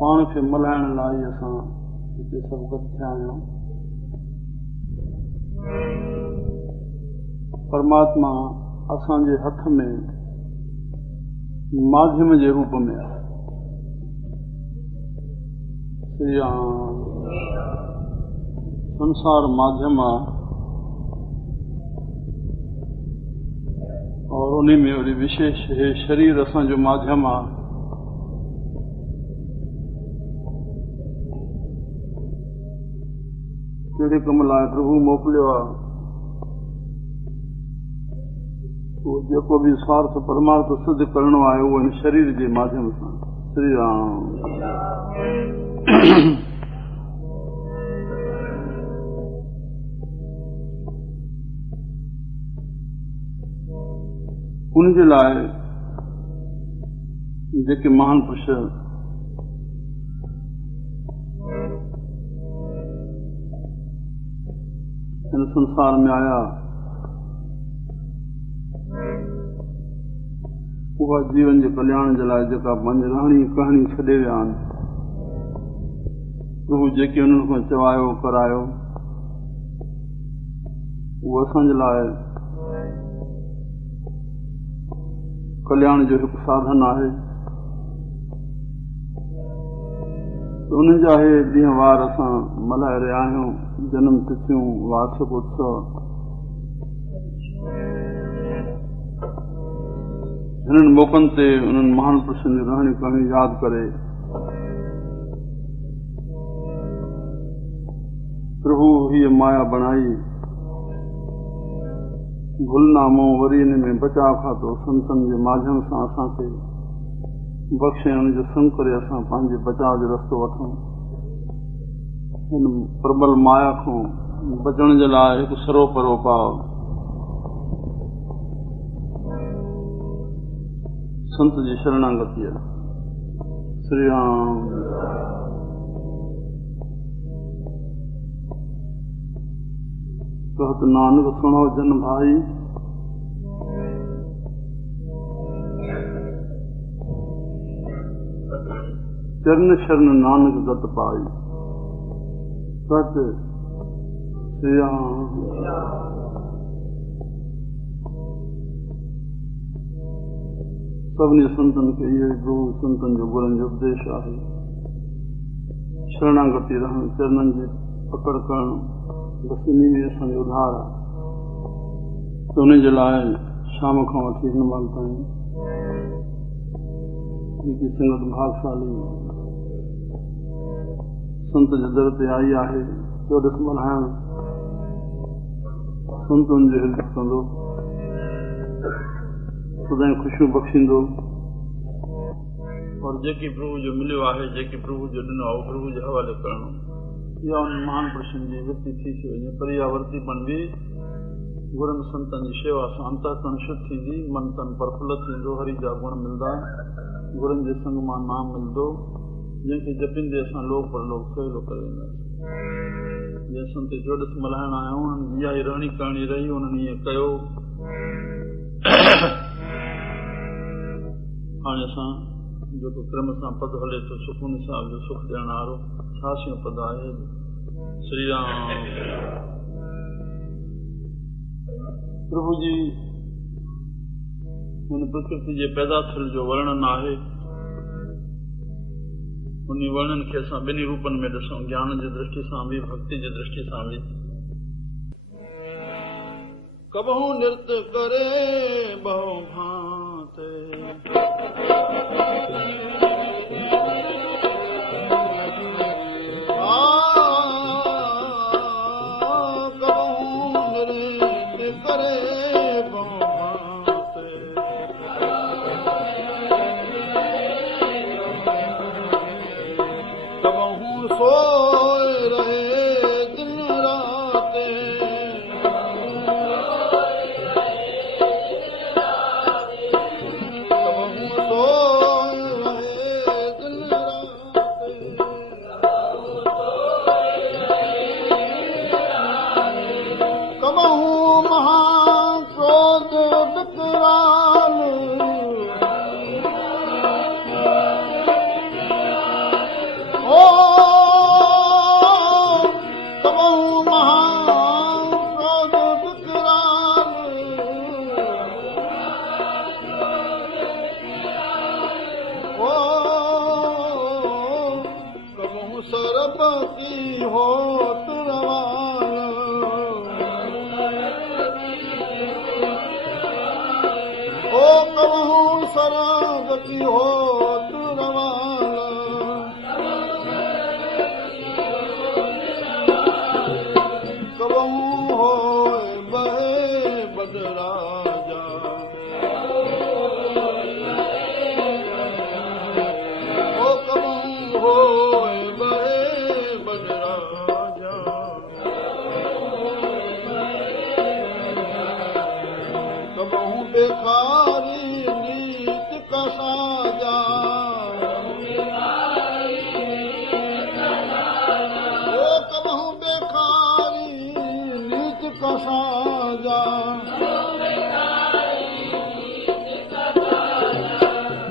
पाण खे मल्हाइण लाइ असां हिते सभु गॾु थिया आहियूं। परमात्मा असांजे हथ में माध्यम जे रूप में आहे। श्री राम संसार माध्यम आहे और उन्हीं में वरी विशेष हे शरीर असांजो माध्यम आहे। कहिड़े कम लाइ प्रभु मोकिलियो आहे, उहो जेको बि स्वार्थ परमार्थ सिद्ध करणो आहे उहो हिन शरीर जे माध्यम सां। श्री राम उनजे लाइ जेके महान पुरुष हिन संसार में आया, उहा जीवन जे कल्याण जे लाइ जेका पंहिंजी रहणी कहाणी छॾे विया आहिनि, प्रभु जेके उन्हनि खां चवायो करायो, उहो असांजे लाइ कल्याण जो हिकु साधन आहे। उन्हनि जा हे ॾींहं वार असां मल्हाए रहिया आहियूं, जनम तिथियूं, वार्षिक उत्सव। हिननि मौक़नि ते उन्हनि महान पुरुषनि जी रहणी कहाणी यादि करे प्रभु हीअ माया बणाई, गुलनामो वरी हिन में बचाव खातो संतनि जे माध्यम सां असांखे बख़्शे, हुन जो संग करे असां पंहिंजे बचाव जो रस्तो वठूं। हिन प्रबल माया खां बचण जे लाइ हिकु सरोपरो पाव संत जी शरणागति आहे। श्री राम कहत नानक सुनो जन भाई, चरण शरण नानक गत पाई। कहत श्री राम सभिनी संतन खे इहो गुरु संतन जो गुरनि जो उपदेश आहे। शरणागति रहण, चरणनि जी पकड़ करण, बस इन में असांजो उधार आहे। त उन जे लाइ शाम खां वठी हिन महिल ताईं जेकी संगत भागशाली संत जे दर ते आई आहे, चोॾस मल्हाइण, संतनि जो हिर्द कंदो, सदाईं ख़ुशियूं बख़्शींदो, और जेकी प्रभु जो मिलियो आहे, जेकी प्रभु जो ॾिनो आहे, उहो प्रभु जे हवाले करणो। इहा उन महान पुरुषनि जी वृत्ति थी वञे, पर इहा वर्तीपण बि गुरनि संतनि जी शेवा सां अंतःकरण शुद्ध थींदी, मन तन प्रफुल्ल थींदो, हरि जा गुण मिलंदा, गुरनि जे संग मां नाम मिलंदो, जंहिंखे जपींदे असां लोक परलोक सवलो करे वेंदासीं। जंहिं संत चोॾस मल्हाइण आया आहियूं, उन्हनि इहा ई रहणी करणी रही, उन्हनि ईअं कयो। हाणे असां जेको क्रम सां पद हले थो, सुकून साहिब जो सुख ॾियण वारो 86 पद आहे। श्री राम प्रभु जी हुन प्रकृति जे पैदा थियण जो वर्णन आहे। उन वर्णन खे असां ॿिन्ही रूपनि में ॾिसूं, ज्ञान जी दृष्टि सां बि, भक्ति जी दृष्टि सां बि। कबहू नृत्य करे बहु भांते, कबहू की होत रवाल ओ कहूँ सराग की होत रवाल कहूँ होए बहे बदराजा ओ कहूँ होए बहे बदराजा कहूँ बेखारी नीत का साजा ओ कहूँ बेखारी नीत का साजा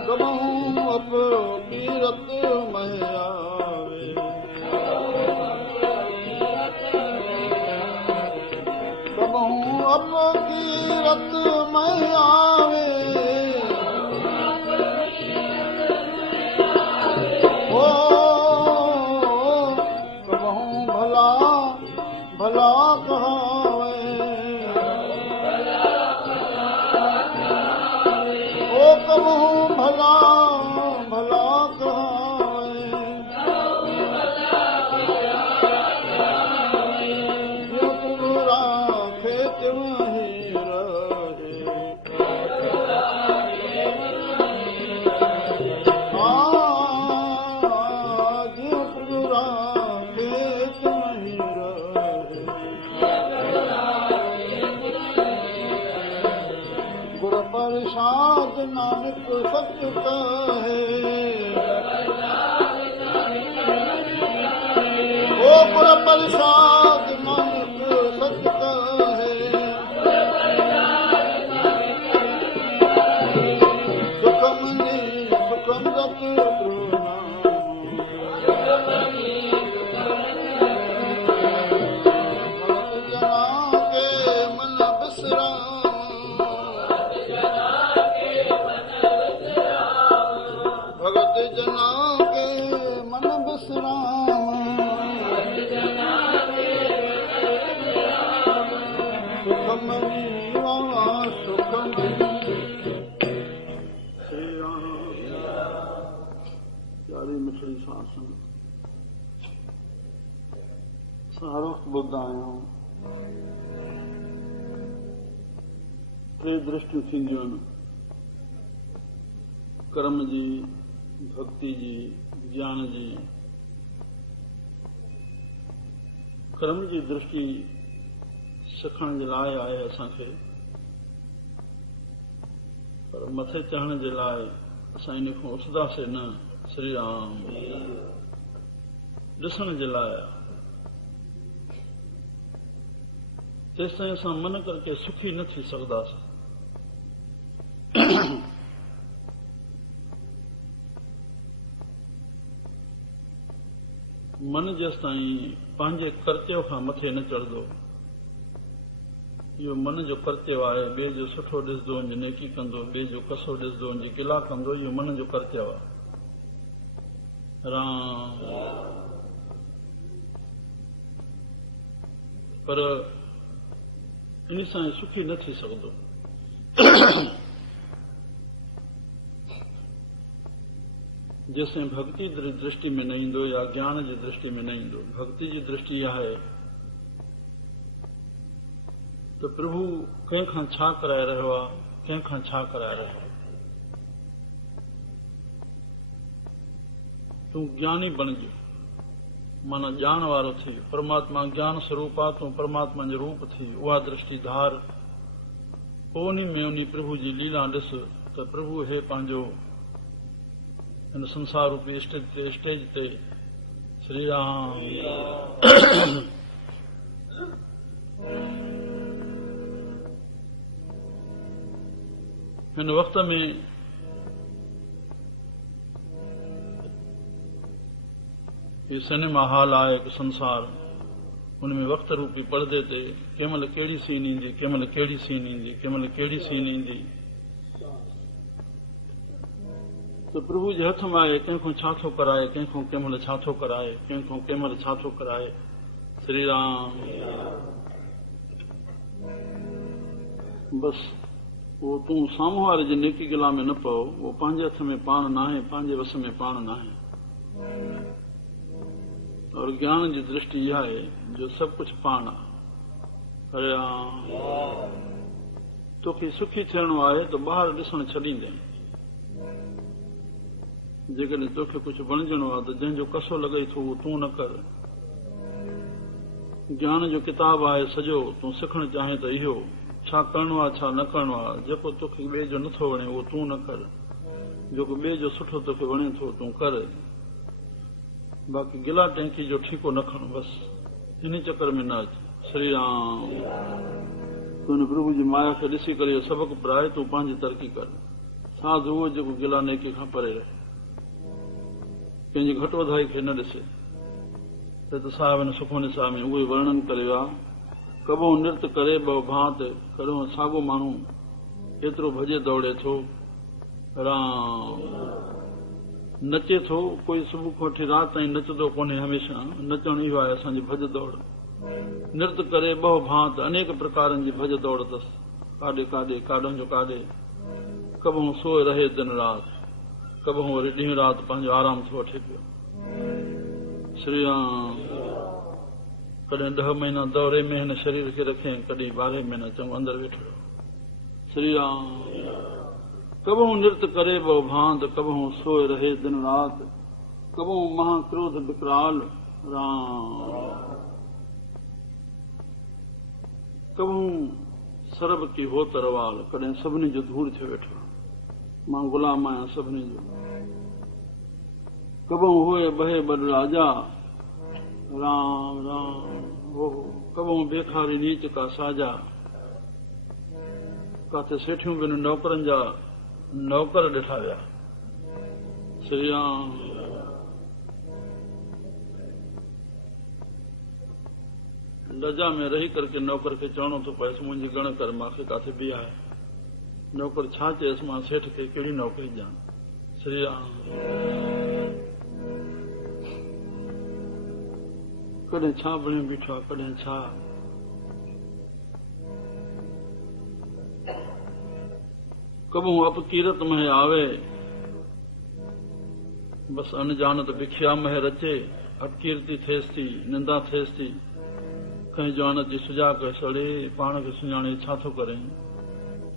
कहूँ अप कीरत मह आवे कहूँ अप कीरत मह आवे ओ कहूँ भला भला कहावे ओ कहूँ भला भला कहावे जो तुम राखे त्यों ही रहे जो तुम राखे त्यों ही रहे गुर प्रसाद नानक सच कहे ओ गुर प्रसाद नानक सच कहे सुखम नी सुखम रत प्रणाम भगत जना के मन बिसराम भगत जना के मन बिसराम सुखम नीवा सुखम श्री राम प्यारी मिठड़ी शासन सारोक्त ॿुधायूं टे दृष्टियूं थींदियूं आहिनि कर्म जी भक्ति जी ज्ञान जी कर्म जी दृष्टि सिखण जे लाइ आहे असांखे पर मथे चढ़ण जे लाइ असां इन खां उथंदासीं न श्री राम ॾिसण जे लाइ तेसिताईं असां मन करके सुखी न थी सघंदासीं मन जेसिताईं पंहिंजे कर्तव्य खां मथे न चढ़ंदो इहो मन जो कर्तव्य आहे ॿिए जो सुठो ॾिसंदो वञे नेकी कंदो ॿिए जो कसो ॾिसंदो वञे गिला कंदो इहो मन जो कर्तव्य आहे राम पर इन सां सुखी न थी सघंदो जेसिताईं भक्ति दृष्टि में न ईंदो या ज्ञान जी दृष्टि में न ईंदो भक्ति जी दृष्टि आहे त प्रभु कंहिंखां छा कराए रहियो आहे कंहिंखां छा कराए रहियो आहे तूं ज्ञानी बणिजो माना ॼाण वारो थी परमात्मा ज्ञान स्वरूप आहे तूं परमात्मा जो रूप थी उहा दृष्टि धार पोइ उन में उन प्रभु जी लीला ॾिस त प्रभु हे पंहिंजो हिन संसार रूपी स्टेज ते श्री राम हिन वक़्त में ये सिनेमा हॉल आहे हिकु संसार उनमें वक़्त रूपी पर्दे ते कंहिं महिल कहिड़ी सीन ईंदी कंहिं महिल कहिड़ी सीन ईंदी कंहिं महिल कहिड़ी सीन ईंदी तो प्रभु जे हथ में आहे, कंहिंखो छा थो कराए, कंहिंखो कंहिं महिल छा थो कराए, कंहिंखो कंहिं महिल छा थो कराए। श्री राम। बस वो तूं साम्हूं वारे जे नेकी गिला में न पओ, वो पंहिंजे हथ में पाण नाहे, पंहिंजे वस में पाण नाहे। और ज्ञान जी दृष्टि इहा आहे जो सभु कुझु पाण आहे। हरे राम। तोखे सुखी थियणो आहे त ॿाहिरि ॾिसण छॾींदे, जेकॾहिं तोखे कुझु बणजणो आहे त जंहिंजो कसो लॻई थो उहो तूं न कर। ज्ञान जो किताब आहे सॼो, तूं सिखणु चाहे त इहो छा करणो आहे छा न करणो आहे। जेको तोखे ॿिए जो नथो वणे उहो तूं न कर, जेको ॿिए जो सुठो तोखे वणे थो तूं कर। बाक़ी गिला टैंकी जो ठीको न खण, बस इन चक्कर में न अच। श्री राम। तुंहिंजे प्रभु जी माया खे ॾिसी करे इहो सबक़ पढ़ाए, तूं पंहिंजी तरक़ी कर। साधु उहो जेको गिला नेकी खां परे रहे, कंहिंजी घटि वधाई खे न ॾिसे। त साहिब हिन सुखमनी साहिब में उहे वर्णन करे विया। कबो नृत्य करे ॿ भांत, कॾहिं साॻियो माण्हू एतिरो भॼे दौड़े थो, राम नचे थो। कोई सुबुह खां वठी राति ताईं नचंदो कोन्हे, हमेशह नचणु इहो आहे असांजी भॼ दौड़। नृत्य करे ॿ भांत, अनेक प्रकारनि जी भॼ दौड़ अथसि, काॾे काॾे काॾनि जो काॾे। कबहूं सोए रहे दिन राति, कबहूं वरी ॾींहुं राति पंहिंजो आराम थो वठे पियो। श्री राम। कॾहिं 10 महीना दौरे में हिन शरीर खे रखे, कॾहिं 12 महीना चङो अंदरि वेठो। श्री राम। कबहूं नृत्य करे ॿ भांत, कबहूं सोए रहे दिन राति, कबहूं महाक्रोध विकराल, राम। कबहूं सरब की हो तरवाल, कॾहिं सभिनी जो धूड़ थियो वेठो, मां गुलाम आहियां सभिनी जो। कबहूं होए बहे बड़ राजा, राम राम। हो कबहूं बेखारी नीच का साजा, काथे सेठियूं बि नौकरनि जा नौकर ॾिठा विया। श्री राम। लजा में रही करके नौकर खे चवणो थो पएसि मुंहिंजी गण कर, मूंखे काथे बि आहे। नौकर छा चएसि, मां सेठ खे कहिड़ी नौकरी ॾियां। श्री राम। कॾहिं छा बणियो बीठो आहे, कॾहिं छा। कबहूं अपकीरत में आवे, बस अनजानत बिखिया में रचे। अपकीर्ति थिएसि थी, निंदा थिएसि थी, कंहिं जानत जी सुजा करे सड़े, पाण खे सुञाणे छा थो करे,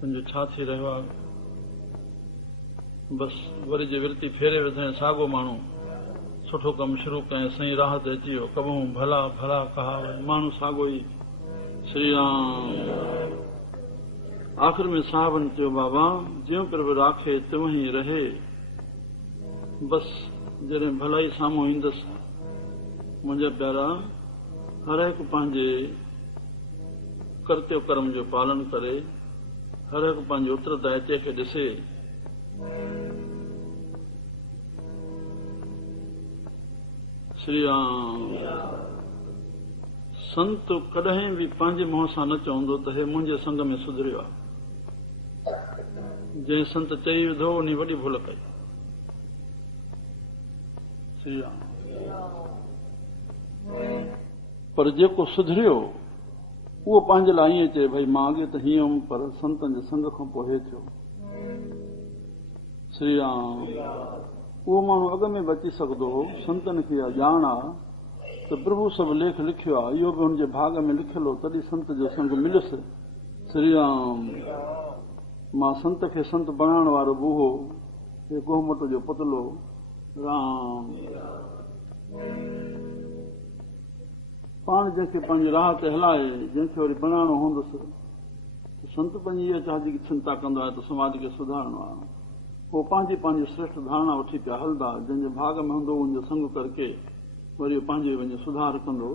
तुंहिंजो छा थी रहियो आहे। बस वरी जे विरती फेरे विधे, साॻियो माण्हू सुठो कमु शुरू कयईं, सही राह ते अची वियो। कबहूं भला भला कहा, माण्हू साॻियो ई। श्री राम। आख़िर में साहबनि चयो, बाबा ज्यों प्रभु राखे त्यों ही रहे। बस जॾहिं भलाई साम्हूं ईंदसि, मुंहिंजा प्यारा, हर हिकु पंहिंजे कर्तव्य कर्म जो पालन करे, हर हिकु पंहिंजे उत्तरदायित्व खे ॾिसे। श्री राम। संत कॾहिं बि पंहिंजे मुंहं सां न चवंदो त हे मुंहिंजे संग में सुधरियो आहे। जंहिं संत चई विधो उन वॾी भुल कई। श्री राम। पर जेको सुधरियो उहो पंहिंजे लाइ ईअं चए, भई मां अॻे त हीअं हुउमि, पर संतनि जे संग खां पोइ हे थियो। श्री राम। उहो माण्हू अॻ में बची सघंदो हो। संतनि खे इहा ॼाण आहे त प्रभु सभु लेख लिखियो आहे, इहो बि हुनजे भाग में लिखियलु हो, तॾहिं संत जो संग मिलियुसि। श्री राम। मां संत खे संत बणाइण वारो बूहो, हे गोहमट जो पुतलो, राम। पाण जंहिंखे पंहिंजी राह ते हलाए, जंहिंखे वरी बणाइणो हूंदुसि, संत पंहिंजी इहा छाजी चिंता कंदो आहे त समाज खे सुधारणो आहे। पोइ पंहिंजी पंहिंजी श्रेष्ठ धारणा वठी पिया हलंदा, जंहिंजे भाग में हूंदो उनजो संग करके वरी पंहिंजे वञी सुधार कंदो।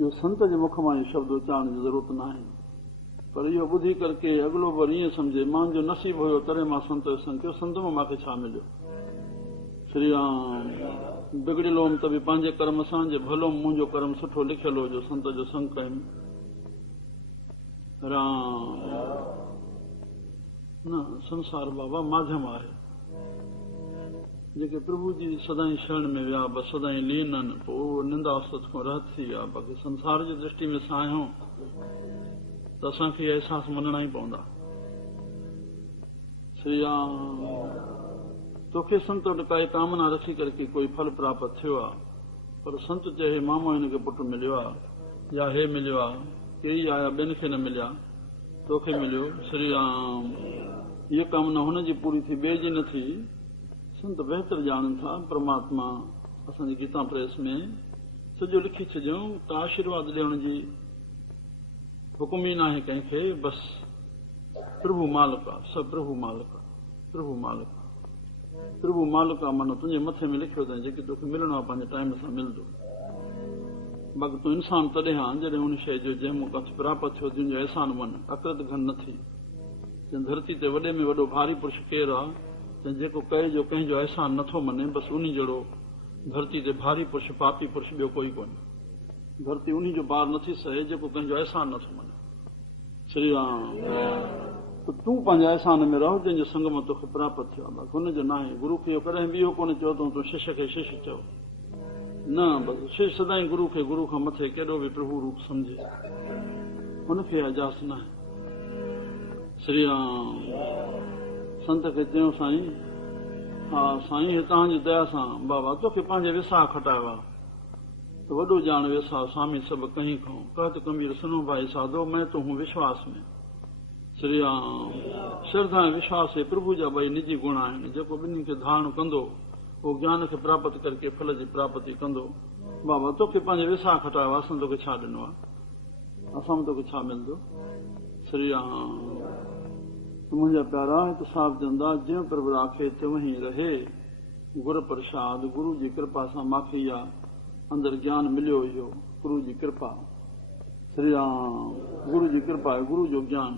इहो संत जे मुख मां इहो शब्द उचारण जी ज़रूरत न आहे, पर इहो ॿुधी करके अॻिलो वरी ईअं सम्झे मुंहिंजो नसीब हुयो तॾहिं मां संत जो संग कयो, संत में मूंखे छा मिलियो। श्री राम। बिगड़ियलो हुउमि त बि पंहिंजे कर्म सां, जे भलो मुंहिंजो कर्म सुठो लिखियलु हो जो संत जो संग कयुमि। राम। न संसार बाबा माध्यम आहे, जेके प्रभु जी सदाई शरण में विया बस सदाई लीन आहिनि पोइ उहो निंदा औसत खां रहत थी विया। बाक़ी संसार जी दृष्टि में असां आहियूं त असांखे इहे अहसास मञणा ई पवंदा। श्री राम तोखे संत वटि काई कामना रखी करे कोई फल प्राप्त थियो आहे, पर संत चए हे मामो हिनखे पुटु मिलियो आहे या हे मिलियो आहे, केई आया ॿियनि खे न मिलिया, तोखे मिलियो। श्री राम हीअ कामना हुनजी पूरी थी, ॿिए जी न थी। संत बहितर ॼाणनि था। परमात्मा असांजी गीता प्रेस में सॼो लिखी छॾियऊं त आशीर्वाद ॾियण जी हुकुम ई न आहे कंहिंखे, बसि प्रभु मालिक आहे, सभु प्रभु मालिक आहे, प्रभु मालिक आहे, प्रभु मालिक आहे। माना तुंहिंजे मथे में लिखियो अथई जेके तोखे मिलणो आहे पंहिंजे टाइम सां मिलंदो। बाक़ी तूं इंसान तॾहिं हा जॾहिं हुन शइ जो जंहिं मूं कथु प्राप्त थियो तुंहिंजो अहसान मन अकृत घन न थी। धरती ते वॾे में वॾो भारी पुरुष केरु आहे त जेको कहे जो कंहिंजो अहसान नथो मने, बसि उन जहिड़ो धरती ते भारी पुरुष पापी पुरुष ॿियो कोई कोन्हे। धरती उन जो भार नथी सहे जेको कंहिंजो अहसान नथो मने। श्री राम त तूं पंहिंजे अहसान में रहो जंहिंजो संग में तोखे प्राप्त थियो आहे, बसि हुनजो न आहे। गुरू खे कॾहिं बि इहो कोन्हे चयो तूं शिष्य खे शिष्य चओ न, बसि शिष्य सदाई गुरू खे गुरू खां मथे केॾो बि प्रभु रूप सम्झे हुनखे अजास न आहे। श्री राम संत खे चयो साईं हा साईं हे तव्हांजी दया सां बाबा तोखे पंहिंजे विसाह खटायो आहे त वॾो ॼाण विसाह स्वामी सभु कहीं खां कहत कबीर सुनो भाई साधो मैं तो हूं विश्वास में। श्री राम श्रद्धा ऐं विश्वास हे प्रभु जा ॿई निजी गुण आहिनि। जेको ॿिन्ही खे धारण कंदो उहो ज्ञान खे प्राप्त करके फल जी प्राप्ति कंदो। बाबा तोखे पंहिंजे विसाह खटायो आहे, असां तोखे छा ॾिनो आहे, असां तोखे छा मिलंदो। श्री राम मुंहिंजा प्यारा हिकु साहिब चवंदा ज्यों प्रभु राखे त्यों ही रहे, गुर प्रसाद गुरू जी कृपा सां मूंखे इहा अंदरि ज्ञान मिलियो इहो गुरू जी कृपा। श्री राम गुरू जी कृपा आहे, गुरू जो ज्ञान।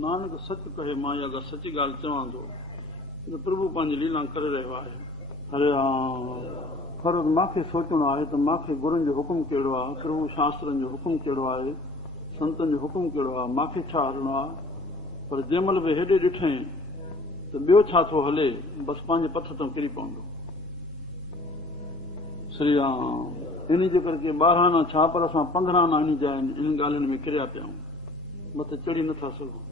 नानक सच कहे मां इहा सची ॻाल्हि चवां थो त प्रभु पंहिंजी लीला करे रहियो आहे। हरे राम फर्ज़ मूंखे सोचणो आहे त मूंखे गुरुनि जो हुकुम कहिड़ो आहे, प्रभु शास्त्रनि जो हुकुम कहिड़ो आहे, संतनि जो हुकुम कहिड़ो आहे, मूंखे छा हलणो आहे। पर जंहिं महिल बि हेॾे ॾिठई त ॿियो छा थो हले, बसि पंहिंजे पथ तां किरी पवंदो। श्री राम इन जे करके 12 आना छा पर असां 15 आना इन ॻाल्हियुनि में किरिया पिया मथे चढ़ी नथा सघूं।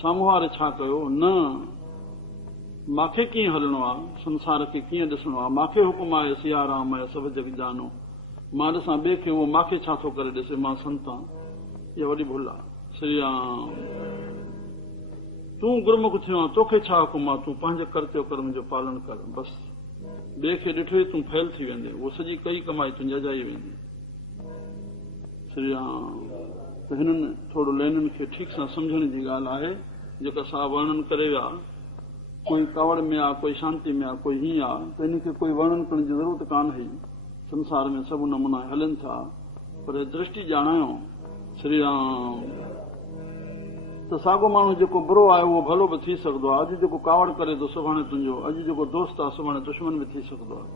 साम्हूं वारे छा कयो न, मूंखे कीअं हलणो आहे, संसार खे कीअं ॾिसणो आहे, मूंखे हुकुम आहे सिया राम आहे सभु जग जानो, मां ॾिसां ॿिए खे उहो मूंखे छा थो करे ॾिसे, मां संत आहियां, इहा वॾी भुल आहे। श्री राम तूं गुरमुख थियो आहे, तोखे छा हुकुम आहे, तूं पंहिंजे कर्तव्य कर्म जो पालन कर, बसि ॿिए खे ॾिठो ई तूं फैल थी वेंदे, उहो सॼी कई कमाई तुंहिंजी अजाई वेंदी। श्री राम त हिननि थोरो लाइनुनि खे ठीकु सां सम्झण जी ॻाल्हि आहे जेका साहब वर्णन करे विया। कोई कावड़ में आहे, कोई शांति में आहे, कोई हीअं आहे, त हिनखे कोई वर्णन करण जी ज़रूरत कान हुई। संसार में सभु नमूना हलनि था, पर दृष्टि ॼाणायो। श्री राम त साॻियो माण्हू जेको बुरो आहे उहो भलो बि थी सघंदो आहे। अॼु जेको कावड़ करे थो सुभाणे तुंहिंजो, अॼु जेको दोस्त आहे सुभाणे दुश्मन बि थी सघंदो आहे।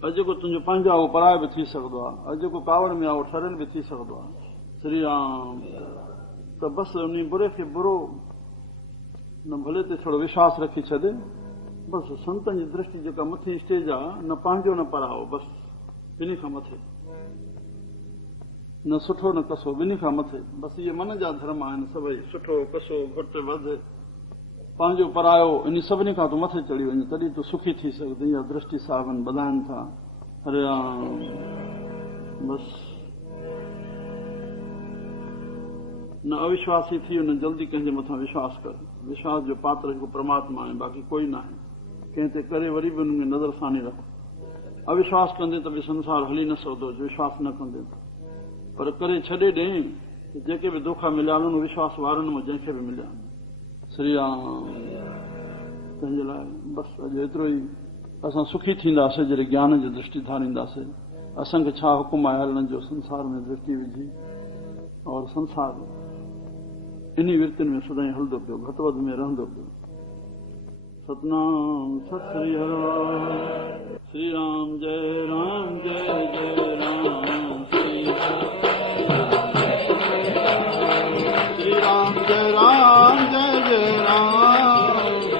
अॼु जेको तुंहिंजो पंहिंजो आहे उहो परायो बि थी सघंदो आहे। अॼु जेको कावड़ में आहे उहो ठरियल बि थी सघंदो आहे। श्री राम त बसि उन बुरे खे बुरो न भले ते थोरो विश्वास रखी छॾे। बसि संतनि जी दृष्टि जेका मथे स्टेज आहे, न पंहिंजो न पराओ, बसि ॿिन्ही खां मथे, न सुठो न कसो, ॿिन्ही खां मथे। बसि इहे मन जा धर्म आहिनि सभई, सुठो कसो घटि वधि पंहिंजो परायो, इन सभिनी खां तूं मथे चढ़ी वञे तॾहिं तूं सुखी थी सघंदी। इहा दृष्टि साहिबनि ॿुधाइनि था। हरे राम बसि न अविश्वासी थी न जल्दी कंहिंजे मथां विश्वास कर। विश्वास जो पात्र हिकु परमात्मा आहे, बाक़ी कोई न आहे। कंहिं ते करे वरी बि हुनखे नज़र सानी रख। अविश्वास कंदे त बि संसार हली न सघंदो, विश्वास न कंदे पर करे छॾे ॾे त जेके बि धोखा मिलिया आहिनि विश्वास वारनि में जंहिंखे बि मिलिया आहिनि। श्री राम पंहिंजे लाइ बसि अॼु एतिरो ई असां सुखी थींदासीं जॾहिं ज्ञान जी दृष्टि धारींदासीं। असांखे छा हुकुम आहे हलण जो, संसार में दृष्टि विझी, और संसार इन विर्तियुनि में सदाईं हलंदो पियो, घटि वधि में रहंदो पियो। सतनाम सत श्री हरिराम। श्री राम जय राम जय जय राम। श्री राम जय राम जय जय राम।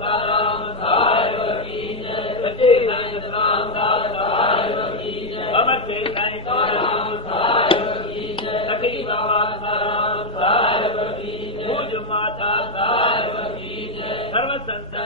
सीताराम साहिब की जय। सच्चे साईं रामदास साहिब की जय। अमर के साईं राम साहिब की जय। सखी बाबा राम साहिब की जय। भुज माता साहिब की जय। सर्व संत